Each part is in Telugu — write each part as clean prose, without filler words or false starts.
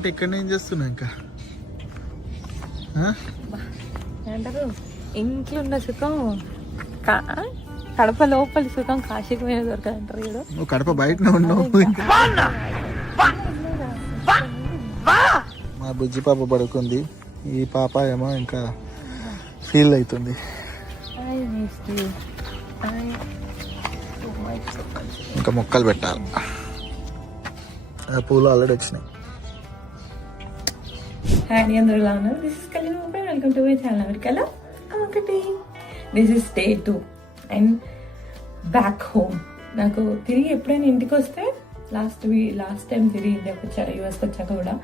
అంటే ఇక్కడ ఏం చేస్తున్నా ఇంకా అంటారు ఇంట్లో ఉన్న సుఖం కడప లోపలి సుఖం కాశీకి మీద దొరకదు అంటారు. నువ్వు కడప బయటనే ఉన్నావు. మా బుజ్జి పాప పడుకుంది, ఈ పాప ఏమో ఇంకా ఫీల్ అవుతుంది. ఇంకా మొక్కలు పెట్టాలి, పూలు ఆల్రెడీ వచ్చినాయి. హాయ్ అందరూ ఎలా ఉన్నారు? This is Kalyan mobile, welcome to my channel అమెరికాలో ఒకటి. This is day 2 and back home. నాకు తిరిగి ఎప్పుడైనా ఇంటికి వస్తే లాస్ట్ టైం తిరిగి ఇండియాకి వచ్చారు, యూఎస్కి వచ్చాక కూడా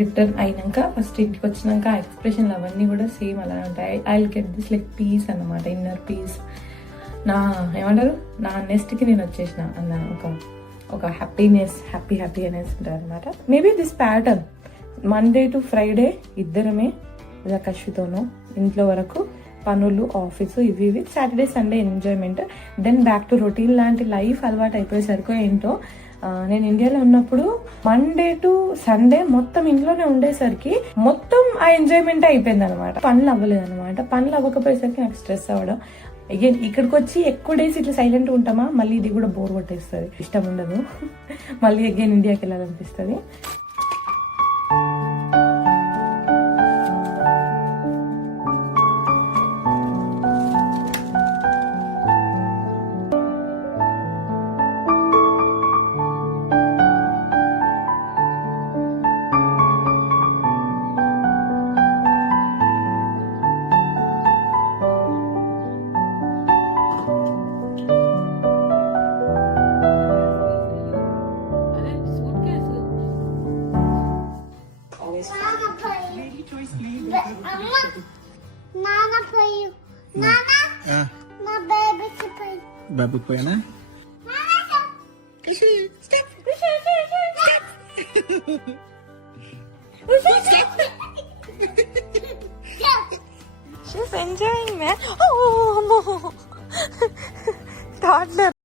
రిటర్న్ అయినాక ఫస్ట్ ఇంటికి వచ్చినాక ఆ ఎక్స్ప్రెషన్లు అవన్నీ కూడా సేమ్ అలా ఉంటాయి. I will get this like peace అన్నమాట, ఇన్నర్ పీస్. నా ఏమంటారు, నా నెస్ట్కి నేను వచ్చేసిన అన్న ఒక హ్యాపీనెస్, హ్యాపీ అనేసి ఉంటుంది అనమాట. Maybe this pattern Monday to Friday ఇద్దరమే, ఇలా కష్వితోనూ ఇంట్లో వరకు పనులు, ఆఫీసు, ఇవి Saturday Sunday enjoyment, then back to routine లాంటి లైఫ్ అలవాటు అయిపోయేసరికి ఏంటో నేను ఇండియాలో ఉన్నప్పుడు మండే టు సండే మొత్తం ఇంట్లోనే ఉండేసరికి మొత్తం ఆ ఎంజాయ్మెంట్ అయిపోయింది అనమాట. పనులు అవ్వలేదు అనమాట. పనులు అవ్వకపోయేసరికి నాకు స్ట్రెస్ అవ్వడం. అగైన్ ఇక్కడికి వచ్చి ఎక్కువ డేస్ ఇట్లా సైలెంట్ ఉంటామా, మళ్ళీ ఇది కూడా బోర్ కొట్టేస్తుంది, ఇష్టం ఉండదు. మళ్ళీ అగైన్ ఇండియాకి వెళ్ళాలనిపిస్తుంది. బాబు పోయానా? She's enjoying, man. Oh, toddler.